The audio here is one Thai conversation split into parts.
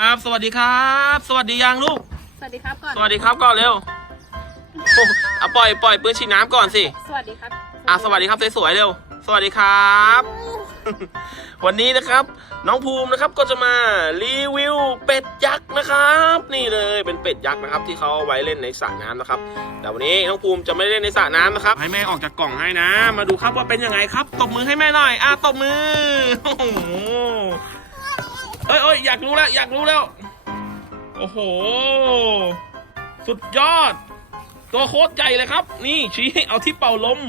ครับสวัสดีครับ สวัสดียังลูก สวัสดีครับก่อน สวัสดีครับก่อนเร็วโอ้อะปล่อยปล่อยปืนฉีดน้ำก่อนสิ สวัสดีครับอะสวัสดีครับสวยๆเร็ว สวัสดีครับ วันนี้นะครับ น้องภูมินะครับก็จะมารีวิวเป็ดยักษ์นะครับ นี่เลยเป็นเป็ดยักษ์นะครับ ที่เขาเอาไว้เล่นในสระน้ำนะครับ แต่วันนี้น้องภูมิจะไม่ได้เล่นในสระน้ำนะครับ ให้แม่ออกจากกล่องให้นะ มาดูครับว่าเป็นยังไงครับ ตบมือให้แม่หน่อย อะตบมือโอ้โหเอ้ยเอ้ยอยากรู้แล้ว อยากรู้แล้ว โอ้โห สุดยอด ตัวโคตรใหญ่เลยครับ นี่ชี้ให้เอาที่เป่าลม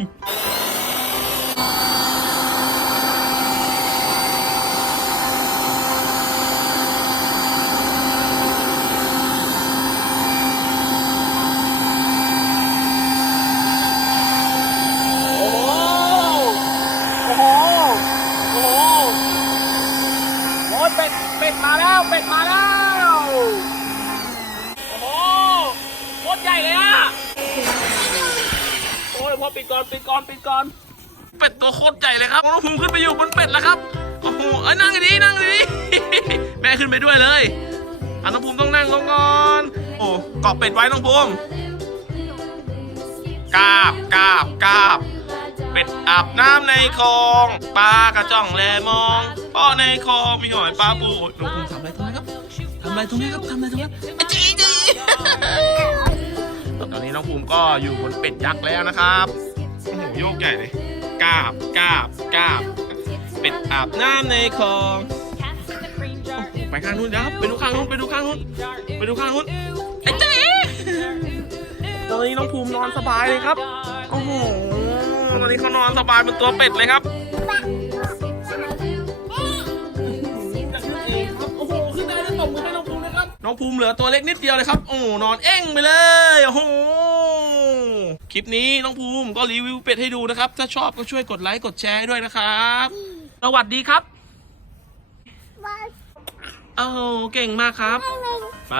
โอ้โห โอ้โห โอ้โหโอ้ย เป็ด เป็ดมาแล้ว เป็ดมาแล้ว โอ้โหโคตรใหญ่เลยอะโอ้ยพอปิดก่อน ปิดก่อน ปิดก่อน เป็ดตัวโคตรใหญ่เลยครับน้องภูมิขึ้นไปอยู่บนเป็ดแล้วครับ โอ้โหเอ้ยนั่งดีนั่งดีแม่ขึ้นไปด้วยเลยอน้องภูมิต้องนั่งลงก่อน โอ้เกาะเป็ดไว้น้องภูมิกาบกาบกาบ อาบน้ำในคลองปลากระจ่องแลมองเพราะในคลองมีหอยปลาปูโอ้ยน้องภูมิทำอะไรตรงนี้ครับทำอะไรตรงนี้ครับทำอะไรตรงนี้อะจีจีตอนนี้น้องภูมิก็อยู่บนเป็ดยักษ์แล้วนะครับโอ้โหโยกใหญ่เลยกาบกาบกาบเป็ดอาบน้ำในคลองไปข้างนู้นครับไปดูข้างนู้นไปดูข้างนู้นไปดูข้างนู้นไอ้เจ๊ตอนนี้น้องภูมินอนสบายเลยครับโอ้โหตอ นนี้เขานอนสบายเป็นตัวเป็ดเลยครับจะขึ้นเองครับโอ้โหขึ้นได้ด้วยตบมือให้น้องภูมินะครับน้องภูมิเหลือตัวเล็กนิดเดียวเลยครับ โอ้โหนอนเอ้งไปเลย โอ้โห คลิปนี้น้องภูมิก็รีวิวเป็ดให้ดูนะครับ ถ้าชอบก็ช่วยกดไลค์กดแชร์ให้ด้วยนะครับ สวัสดีครับ โอ้โหเก่งมากครับ ไป